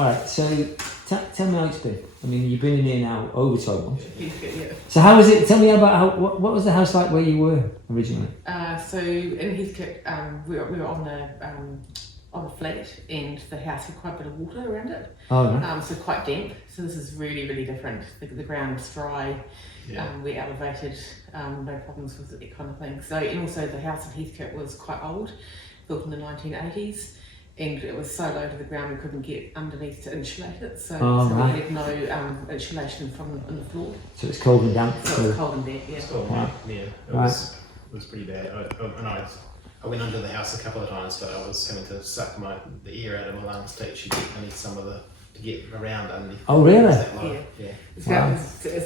All right. So tell me how it's been. I mean, you've been in here now over 12 months. Yeah. So how was it? Tell me about what was the house like where you were originally? So in Heathcote, we were on the flat, and the house had quite a bit of water around it. Oh, right. So quite damp. So this is really, really different. The ground's dry. Yeah. We're elevated. No problems with that kind of thing. So, and also the house in Heathcote was quite old, built in the 1980s. And it was so low to the ground we couldn't get underneath to insulate it, so right. we had no insulation from on the floor. So it's cold and damp. So it was cold and damp, yeah. It's cold, Right. yeah. It Right. was pretty bad. I went under the house a couple of times, but I was having to suck the air out of my lungs to actually get underneath some of the to get around underneath. Oh, really? It was that low. Yeah. Yeah. It's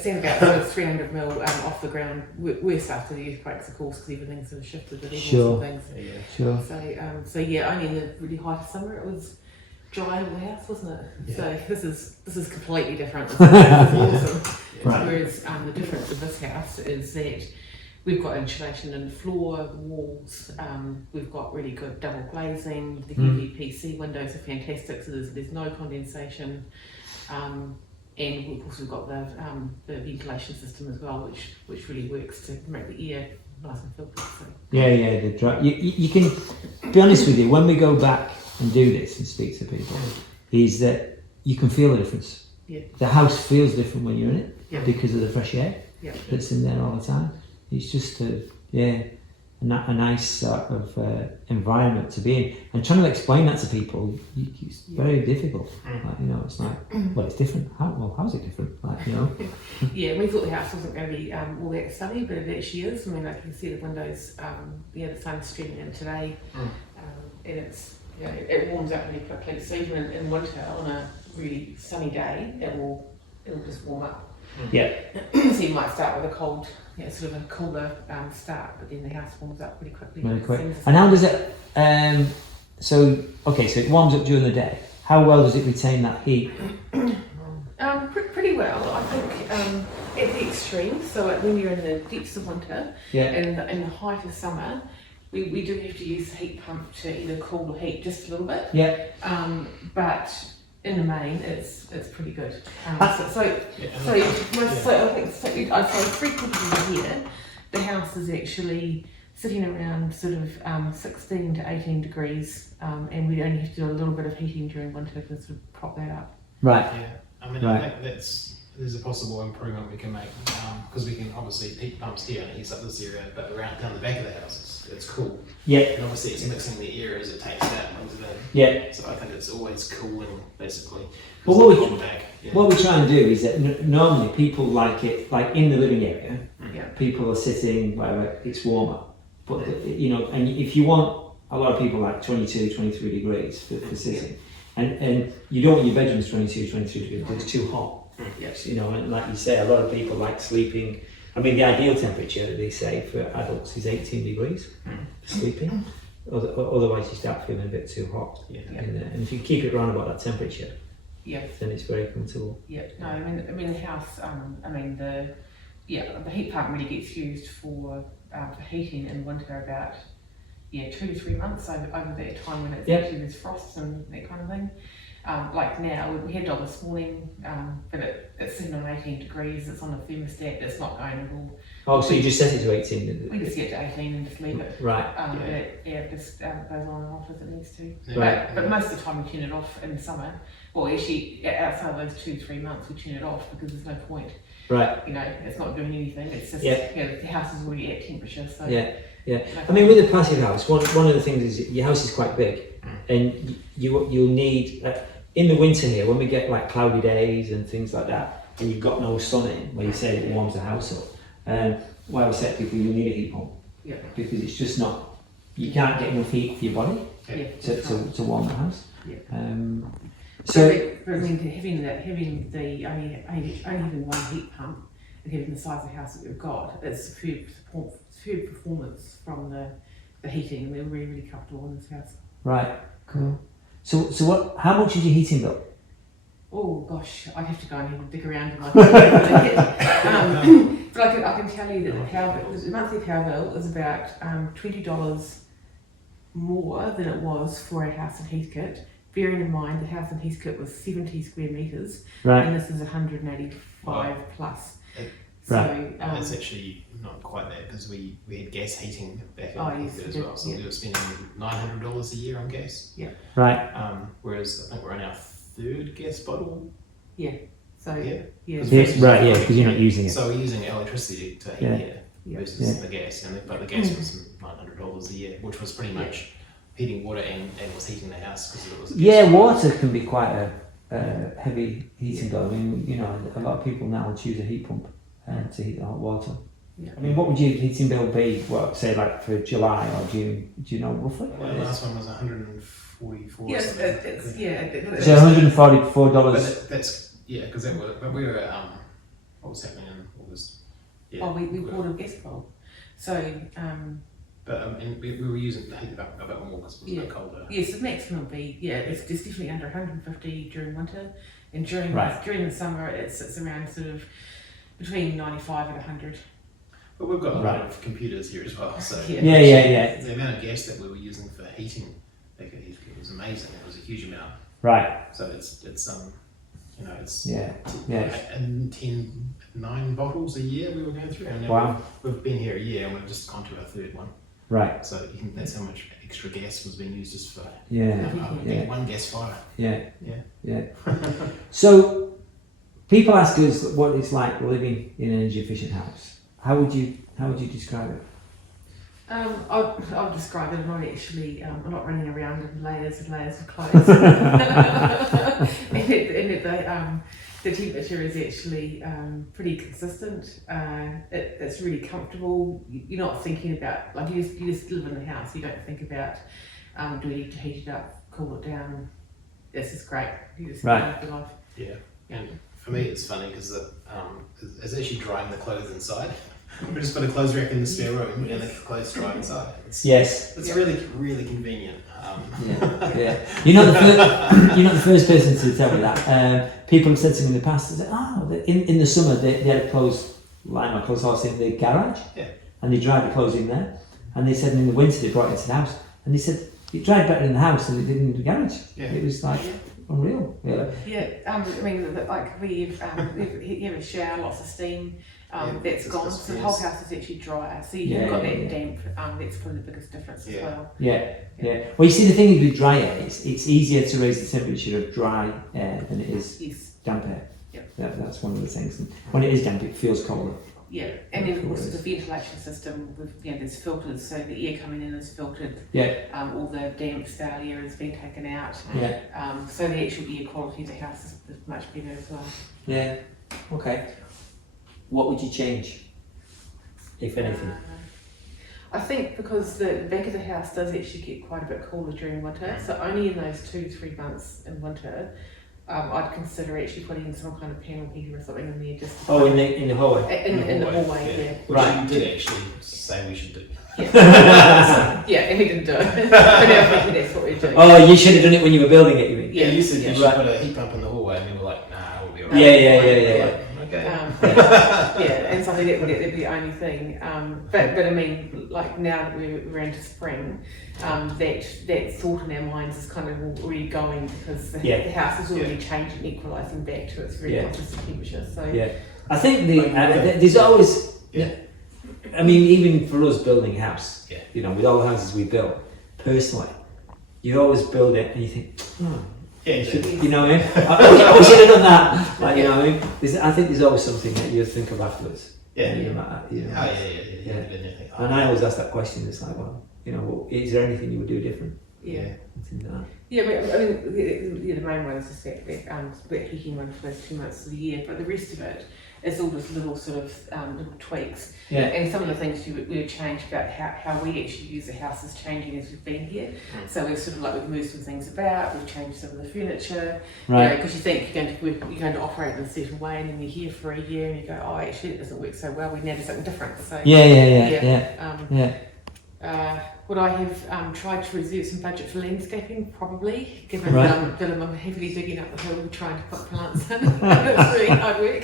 down about sort of 300 mil off the ground. Worse after the earthquakes, of course, because everything's sort of shifted the levels Sure. and things. Yeah. Sure. So yeah, only in the really height of summer it was dry in the house, wasn't it? Yeah. So this is completely different. This is awesome. Right. Whereas the difference of this house is that we've got insulation in the floor, the walls. We've got really good double glazing. The UVPC windows are fantastic, so there's no condensation. And of course we've got the ventilation system as well, which really works to make the air nice and filtered. So. Yeah, the dry. You can be honest with you. When we go back and do this and speak to people, is that you can feel the difference. Yeah. The house feels different when you're in it Yeah. because of the fresh air Yeah. that's in there all the time. It's just a nice sort of environment to be in. And trying to explain that to people, it's very difficult. Like, you know, it's like, well, it's different. How's it different? Like, you know. Yeah, we thought the house wasn't going to be all that sunny, but it actually is. I mean, like you can see the windows. The sun's streaming in today, and it's it warms up really quickly. So even in winter, on a really sunny day, it'll just warm up. Yeah. So you might start with a cold, sort of a cooler start, but then the house warms up pretty quickly. Very quick. And how does it? So it warms up during the day. How well does it retain that heat? Pretty well, I think. At the extreme, so when you're in the depths of winter, and in the height of summer, we do have to use the heat pump to either cool the heat just a little bit. Yeah. But in the main, it's pretty good. I'd say 3/4 of the year, the house is actually sitting around sort of 16 to 18 degrees, and we only have to do a little bit of heating during winter to sort of prop that up. Right. Yeah. I mean, I think there's a possible improvement we can make because we can obviously heat pumps here and heats up this area, but down the back of the house, it's cool. Yeah. And obviously, it's mixing the air as it takes it out into the. Yeah. So I think it's always cooling basically. Well, what we try and do is that normally people like it, like in the living area, Yeah. people are sitting where it's warmer. But, and if you want, a lot of people like 22, 23 degrees for sitting. And you don't want your bedroom's 22, 23 degrees because it's too hot. Yes. And like you say, a lot of people like sleeping. I mean, the ideal temperature, they say, for adults is 18 degrees for sleeping. Otherwise, you start feeling a bit too hot. Yeah. And if you keep it around about that temperature, Yeah. then it's very comfortable. Yeah. No, I mean the house. The heat pump really gets used for heating in winter about 2 to 3 months over that time when it's actually there's frost and that kind of thing. Like now, we had it on this morning, but it's sitting on 18 degrees. It's on a thermostat. It's not going at all. Oh, so you just set it to 18? We just get to 18 and just leave it. Right. It just goes on and off as it needs to. Right. But most of the time we turn it off in summer. Well, actually, outside of those 2 to 3 months, we turn it off because there's no point. Right. It's not doing anything. It's just the house is already at temperature. So Yeah. I mean, with a passive house, one of the things is your house is quite big, and you'll need in the winter here when we get like cloudy days and things like that, and you've got no sun in where you say it warms the house up. Why I say to people, you need a heat pump because it's just not. You can't get enough heat for your body to warm the house. Yeah. So I mean, having only having one heat pump and having the size of the house that we've got, it's superb performance from the heating, and we're really, really comfortable in this house. Right, cool. So what? How much is your heating bill? Oh gosh, I'd have to go and have a dig around in my head. But I can tell you that the monthly power bill is about $20 more than it was for a house in Heathcote, bearing in mind the house in Heathcote was 70 square metres, Right. and this is 185 plus. So, Right. It's actually not quite that because we had gas heating back in yes, Heathcote as we well, did, so yeah. we were spending $900 a year on gas. Right. Whereas I think we're on our third gas bottle. So Yeah. Yes, right, yeah, because you're not using it. So we're using electricity to heat Yeah. here Yeah. versus the gas, but the gas was $900 a year, which was pretty much heating water and was heating the house because it was. a gas Yeah, fire. water can be quite a heavy heating bill. I mean, you know, a lot of people now choose a heat pump to heat the hot water. Yeah. I mean, what would your heating bill be? What, say, like for July or June? Do you know roughly? Well, the last one was 144. Yes, something. it's yeah. So $144. But that's because but we were what was happening in August? Yeah. Oh, we bought a gas bulb. So But and we were using the heat a bit more because it was a bit colder. yes, the maximum would be it's definitely under 150 during winter, and during the summer it's around sort of between 95 and 100. But we've got a lot of computers here as well, so Yeah. the amount of gas that we were using for heating back at Heathcote was amazing. It was a huge amount. Right. So it's you know it's Yeah. Yeah. 9 bottles a year we were going through. And now Wow. we've been here a year and we've just gone to our third one. Right. So that's how much extra gas was being used just for Yeah. one gas fire. Yeah. So people ask us what it's like living in an energy efficient house. How would you describe it? I'll describe it. I'm not actually. I'm not running around in layers and layers of clothes. The temperature is actually pretty consistent. It's really comfortable. You're not thinking about you just live in the house. You don't think about do we need to heat it up, cool it down. This is great. You just live your life. Yeah. And for me, it's funny because it's actually drying the clothes inside. We just put a clothes rack in the spare room and the clothes dry inside. It's really, really convenient. Yeah. You're not the first person to tell me that. People have said to me in the past, they said, in the summer they had a clothes line or clothes horse in the garage, and they dried the clothes in there. And they said in the winter they brought it to the house, and they said it dried better in the house than it did in the garage. Yeah. It was like unreal. Yeah. Yeah. I mean, like we have a shower, lots of steam. That's gone, so the whole house is actually drier. So you've got that damp. That's probably the biggest difference as well. Yeah. Well, you see, the thing is with dry air, it's easier to raise the temperature of dry air than it is damp air. That's one of the things. And when it is damp, it feels colder. Yeah, and then also the ventilation system with there's filters, so the air coming in is filtered. All the damp stale air has been taken out. So the actual air quality of the house is much better as well. Yeah. Okay. What would you change, if anything? I think because the back of the house does actually get quite a bit cooler during winter, so only in those 2-3 months in winter, I'd consider actually putting some kind of panel heater or something in there just. In the hallway. In the hallway, Which you did actually say we should do. And we didn't do it. But now thinking that's what we're doing. Oh, you should have done it when you were building it, you mean? You said you should put a heat pump in the hallway, and we were like, nah, we'll be alright. Yeah. Okay. And something that would be the only thing. But I mean, like now that we're into spring, that thought in our minds is kind of already going because the house is already changing, equalising back to its very consistent temperature. So I think there's always. I mean, even for us building a house, you know, with all the houses we built, personally, you always build it and you think, you know what I mean? I should have done that. Like, you know what I mean? I think there's always something that you think of afterwards. And I always ask that question. It's like, well, you know, is there anything you would do different? Yeah, I mean, the main one is just that wet heating one for those 2 months of the year, but the rest of it is all just little sort of little tweaks. And some of the things we would change about how we actually use the house is changing as we've been here. So we've sort of we've moved some things about, we've changed some of the furniture, because you think you're going to operate in a certain way, and then you're here for a year and you go, oh, actually it doesn't work so well. We now do something different. So Would I have tried to reserve some budget for landscaping? Probably, given Right. that I'm heavily digging up the hill trying to put plants in. It's really hard work.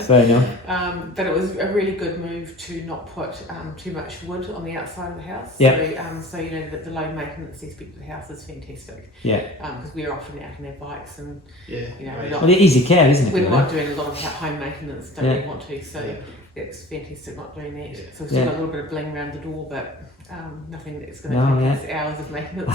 Fair enough. But it was a really good move to not put too much wood on the outside of the house. Yeah. So you know that the low maintenance aspect of the house is fantastic. Yeah. Because we're often out on our bikes and Yeah. you know Right. not, Well, easy care, isn't it? we're really? not doing a lot of home maintenance. Don't Yeah. really want to. So Yeah. it's fantastic not doing that. Yeah. So we've still Yeah. got a little bit of bling around the door, but nothing that's going No, to yeah. take us hours of maintenance.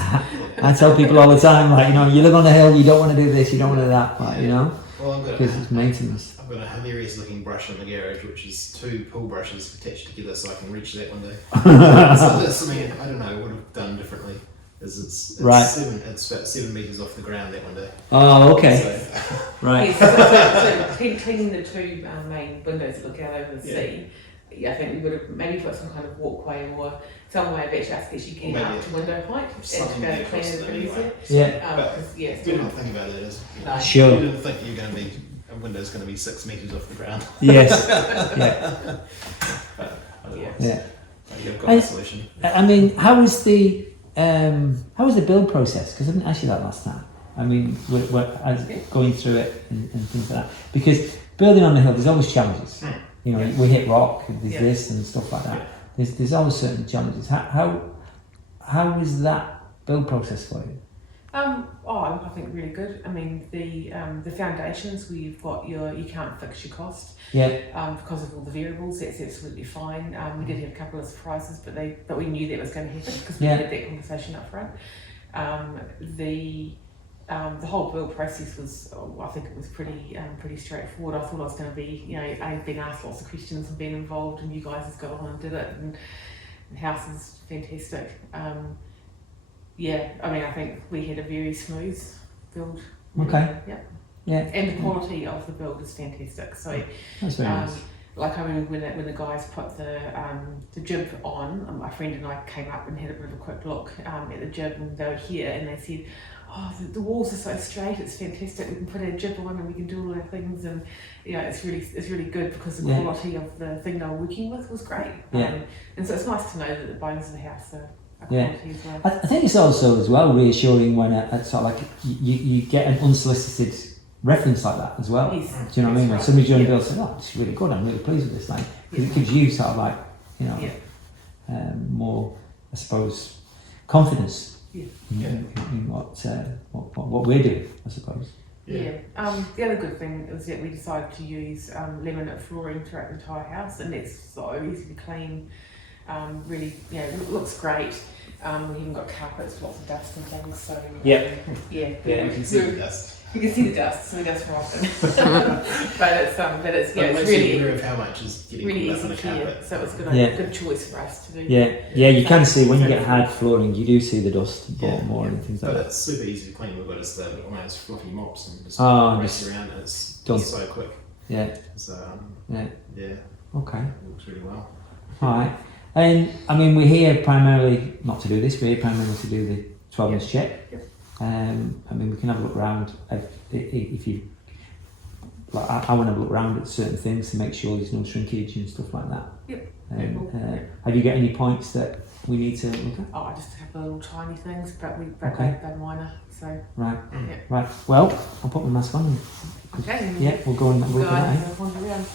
I tell people all the time, like, you know, you live on a hill, you don't want to do this, you don't want to do that, like, you know, Well, because it's maintenance. I've got a hilarious looking brush in the garage, which is 2 pull brushes attached together so I can reach that one day. So this, I mean, I don't know, I would have done differently. It's Right. It's about 7 meters off the ground that one day. Oh, okay, So, right. Yes, so cleaning the 2 main windows that look out over the Yeah. sea, yeah, I think we would have maybe put some kind of walkway or some way of actually getting Maybe up to window height something and to to clean across the it breeze anyway. Yeah. because yeah, we didn't think about it as No. Sure. You didn't think you're going to be a window's going to be 6 meters off the ground. Yes. Yeah. But otherwise, Yeah. you've got I- a solution. I mean, how was the build process? Because I didn't ask you that last time. I mean, as going through it and things like that. Because building on the hill, there's always challenges. You know, we hit rock, there's Yeah. this and stuff like that. Yeah. There's always certain challenges. How was that build process for you? I think really good. I mean, the foundations where you've got you can't fix your cost Yeah. because of all the variables. That's absolutely fine. We did have a couple of surprises, but we knew that was going to happen because we Yeah. had that conversation up front. The whole build process was, I think it was pretty straightforward. I thought I was going to be, you know, being asked lots of questions and being involved, and you guys just got on and did it, and the house is fantastic. Yeah, I mean, I think we had a very smooth build. Okay. Yeah. Yeah. And the quality of the build is fantastic. So, That's very nice. like I mean, when the guys put the jib on, my friend and I came up and had a bit of a quick look at the jib, and they were here, and they said, "Oh, the walls are so straight. It's fantastic. We can put our jib on, and we can do all our things." And you know, it's really good because the Yeah. quality of the thing they were working with was great. Yeah. And so it's nice to know that the bones of the house are Yeah. quality as well. I think it's also as well reassuring when it's sort of like you get an unsolicited reference like that as well. Yes. Do you know what I mean? When That's somebody during the right. build says, "Oh, it's really good. I'm really pleased with this," like because Yeah. it gives you sort of like, you know, Yeah. more, I suppose, confidence Yeah. in what we're doing, I suppose. Yeah. The other good thing is that we decided to use laminate flooring throughout the entire house, and it's so easy to clean. Really, yeah, it looks great. We even got carpets, lots of dust and things. So Yeah. yeah, Yeah, You can see the dust. You can see the dust, so the dust from often. but it's yeah, But it's most really aware of how much is getting really pulled up easy on a to clear. carpet. So it's Yeah. good choice for us to do. Yeah, you can see when you get hard flooring, you do see the dust Yeah. more and things like But that. it's super easy to clean. We've got just the almost fluffy mops and just Oh, race just around, and it's done. so quick. Yeah, So yeah, yeah, okay. it works really well. All right. And I mean, we're here primarily not to do this. We're here primarily to do the 12-inch check. Yep. I mean, we can have a look around if you like. I want to have a look around at certain things to make sure there's no shrinkage and stuff like that. Yep. And, Cool. have you got any points that we need to look at? Oh, just a couple of little tiny things, but Okay. they're minor. So Right. Yeah. Right. Well, I'll put my mask on. okay. Yeah, we'll go and Go look at and that. have a wander around.